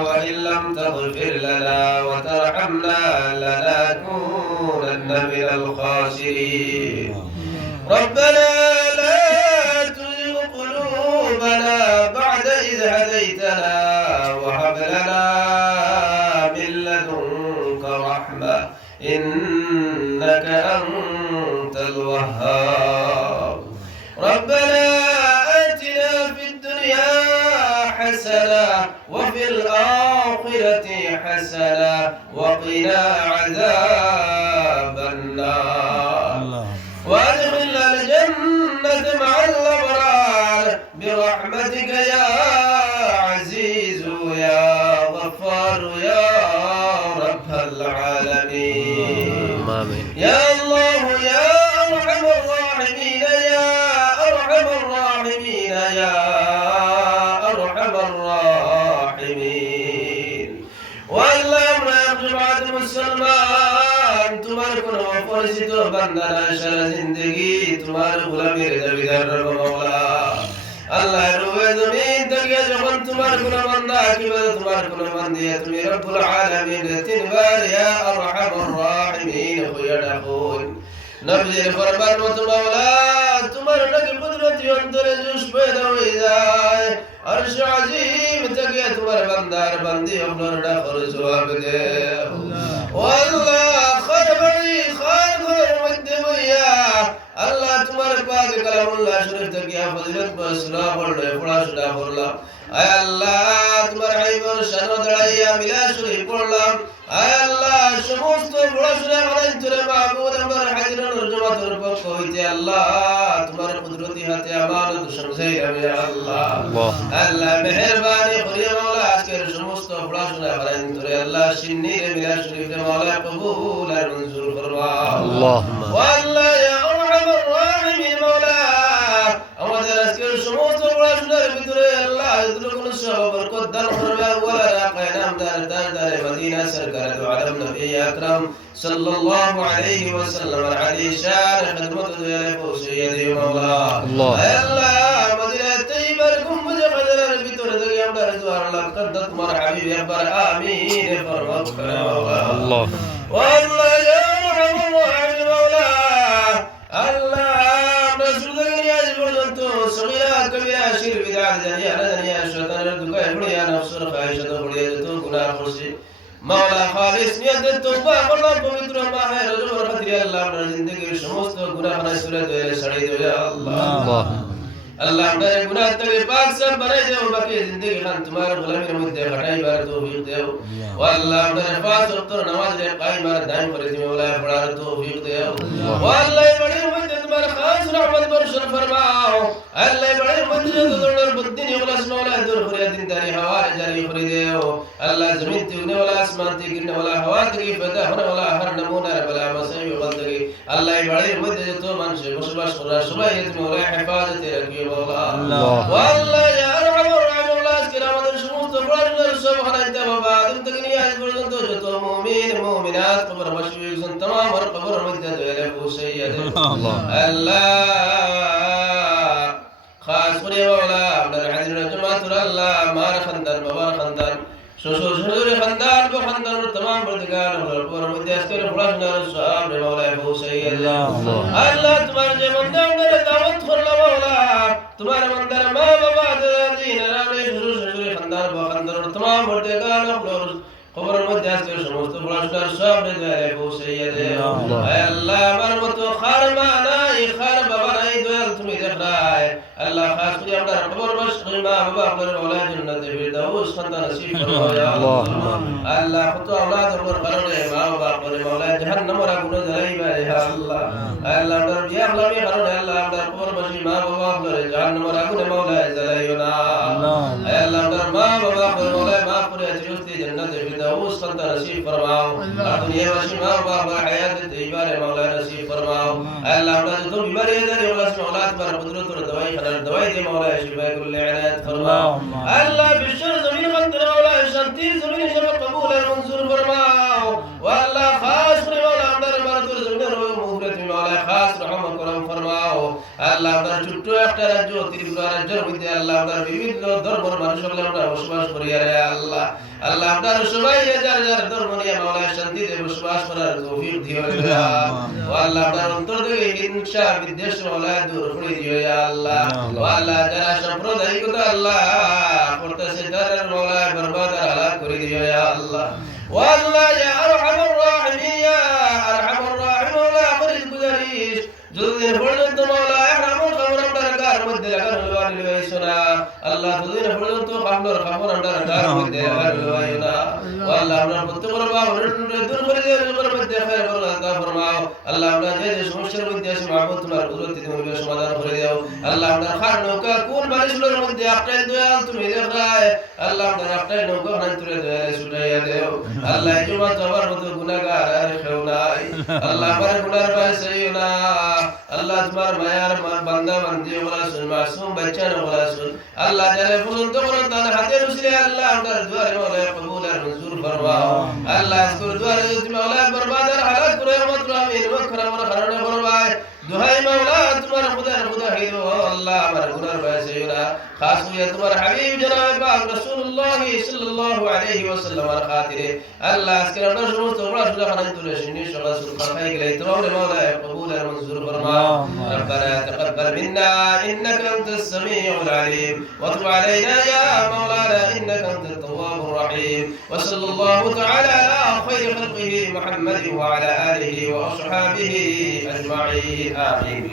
وإن لم تغفر لنا وترحمنا لنكونن من الخاسرين ربنا لا تزغ قلوبنا بعد إذ هديتنا وهب لنا من لدنك رحمة إنك أنت الوهاب ربنا آتنا في الدنيا حسنة وفي الآخرة حسنة وقنا عذاب النار وادخلنا الجنة مع الأبرار برحمتك يا عزيز يا غفار يا رب العالمين يا الله يا أرحم الراحمين يا أرحم الراحمين يا أرحم الراحمين والله من جماعة المسلمان تمہارے کو فرشتوں تو بندنا شر زندگی تمہارے غلامی رضا بدر مولا اللہ روے زمین تک جہان تمہارے کو بندہ کی بد تمہارے کو بندی ہے تم رب العالمین تین بار یا ارحم الراحمین خیرون نبی فرمان و مولا تمہارے کی قدرت اندر جوش پیدا ہوئی جائے عرش عظیم تک تمہارے بندہ بندی اپنا ڈاکر ثواب دے والله خربني خرب مدويا الله تمہارے پاک کلام اللہ شریف تک یا فضیلت بسنا پڑھ رہے پڑھا سنا پڑھلا اے اللہ تمہارے عیب اور شان و دڑائیا ملا شریف پڑھلا اے اللہ شموس تو بڑا سنا بڑھن ترے معبود امر حجر رجمت ربک ہوئی اللہ تمہارے قدرتی ہاتھ امانت شمزی رب یا اللہ اللہ مہربانی خری مولا آج کے شموس تو بڑا سنا بڑھن ترے اللہ شنی ملا شریف مولا قبول منظور فرما اللهم والله يا ارحم الراحمين مولا امدر اسكر شموس وبراشنا بدر الله يدلكم الشهر بركض درخرنا ولا راقينا دار مدينة سركرت وعلى النبي اكرم صلى الله عليه وسلم علي شان خدمته يا سيدي مولا الله مدينة طيبة لكم مجد بدر دغيام دار دوار الله قدت مرحبا يا بر امين فرمك الله والله يا ارحم الراحمين مولا الله رسولك يا جبرتو صغيرا كبيرا شير بدعة دنيا شيطان ردك بڑیا نفس خواہشت بڑیا تو گناہ خرسی مولا خالص نیت توبہ مولا پوتر ما ہے رجو رحمت اللہ زندگی سمست گناہ بنا صورت سڑی دو یا اللہ اللہ میرے گناہ تیرے پاک سے بنے دے باقی زندگی خان تمہارے غلامی مدے ہٹائی بار توفیق دے والله میرے پاس وقت نماز رے قائم بار دائم فرض میں مولا بڑا توفیق دے والله بڑے مدد تمہارے خاص رحمت برشن فرماؤ اللہ بڑے مدد دور بدین اخلاص مولا دور خری دین داری حوار جاری خری دے اللہ زمین تے والا آسمان تے گرنے والا ہوا تے فدا ہونے والا ہر نمونہ بلا مصیب بندگی اللہ بڑے مدد تو من سے مصباح خدا صبح مولا حفاظت رکھے والله يا ارحم الراحمين الله اسكرام الشموس تبرج سبحان انت وبعد تغني عن برزنت تو مؤمن مؤمنات قبر مشويق سن تمام قبر مدد الى ابو سيد الله خاص قري مولا عبد العزيز جماعه الله ما خندر مبارك خندر شوشور خندان بخندر تمام بردگان اور مدد اسكر فراشنا صاحب مولا ابو سيد الله تمہارے بندے میرے دعوت کر مولا تمہارے مندر ماں بابا دین رانے شوشور خندان بخندر تمام بردگان اور قبر مدد کے سمست فراشنا صاحب نے ابو سید اے اللہ مرمت خرمانا خر بابا نہیں دوال تمہیں دیکھ رہا ہے اللہ خاص کر اپنا قبر بس ماں بابا اپنے مولا جنت فردوس خندہ نصیب فرما یا اللہ اللہ خود اولاد پر کرنے ماں بابا اپنے مولا جہنم اور گناہ دلائی بے یا اللہ اللہ در یا اللہ میں کرنے اللہ در قبر بس ماں بابا اپنے جہنم اور گناہ مولا دلائی نا اللہ در ماں بابا اپنے مولا ماں پر اجرتی جنت فردوس خندہ نصیب فرماؤ اور دنیا میں ماں بابا حیات طیبہ مولا نصیب فرماؤ اللہ در تو بیماری ہے اللہ اولاد پر قدرت اور دوائی خلال دوائی دے مولا شفا کل عنایت فرماؤ اللہ بشر زمین خندر مولا شانتی زمین شفا قبول منظور فرماؤ واللہ خاص مولا اندر مرد زمین رو مغفرت مولا خاص رحم کرم فرماؤ আল্লাহ আপনার ছোট্ট একটা রাজ্য ত্রিপুরা রাজ্যের মধ্যে আল্লাহ আপনার বিভিন্ন ধর্মের মানুষ আমরা বসবাস করি রে আল্লাহ আল্লাহ আপনার সবাই যার যার ধর্ম নিয়ে মাওলা শান্তিতে বসবাস করার তৌফিক দিও রে ও আল্লাহ আপনার অন্তর থেকে হিংসা বিদ্বেষ মাওলা দূর করে দিও ইয়া আল্লাহ ও আল্লাহ যারা সাম্প্রদায়িকতা আল্লাহ করতেছে তাদের মাওলা বরবাদ আর হালাক করে দিও ইয়া আল্লাহ ও আল্লাহ ইয়া আরহামুর রাহিমিন ইয়া আরহামুর রাহিম মাওলা ফরিদ গুজারিশ যতদিন পর্যন্ত মাওলা এহরামুল খামর আমরা গার মধ্যে লাগানো লইছো না আল্লাহ যতদিন পর্যন্ত খামর খামর আমরা গার মধ্যে লাগানো লইছো না ও আল্লাহ আমরা প্রত্যেকবার বাবা দূর করে দিও তোমার মধ্যে খায়ের বরকত ফরমাও আল্লাহ আমরা যে যে সমস্যার মধ্যে আছি মাহবুব তোমার কুদরতি তুমি সমাধান করে দাও আল্লাহ আমরা খার নৌকা কোন বালিশের মধ্যে আপনার দয়াল তুমি দেখায় আল্লাহ আমরা আপনার নৌকা বানাই তুলে দয়াল ছুটাইয়া দাও আল্লাহ জুমা তোমার মতো গুনাহগার আর কেউ নাই আল্লাহ আমার গুনার পাইছে না আল্লাহ তোমার মায়ার বান্দা বান্দি ওরা শুন মাসুম বাচ্চা ওরা শুন আল্লাহ যারা পর্যন্ত কোন দান হাতে রসিলে আল্লাহ আপনার দুয়ারে মাওলা কবুল আর মঞ্জুর ফরমাও আল্লাহ আজকের দুয়ারে তুমি মাওলা বরবাদ আর হালাক করে মাত্র আমিন মকরম আর কারণে ফরমায় দুহাই মাওলা তোমার খুদা হিরো আল্লাহ আমার গুনার পাইছে না খাস হইয়া তোমার হাবিব জনাব পাক রাসূলুল্লাহ সাল্লাল্লাহু আলাইহি ওয়াসাল্লামের খাতিরে আল্লাহ আজকে আমরা সমস্ত ওরা সুরা খানায় তুলে শুনি সকাল সুরখা খাই গেলে তোমার মাওলা কবুল আর মঞ্জুর ফরমাও ربنا تقبل منا انك انت السميع العليم وتب علينا يا مولانا انك انت التواب الرحيم وصلى الله تعالى على خير خلقه محمد وعلى اله واصحابه اجمعين آمين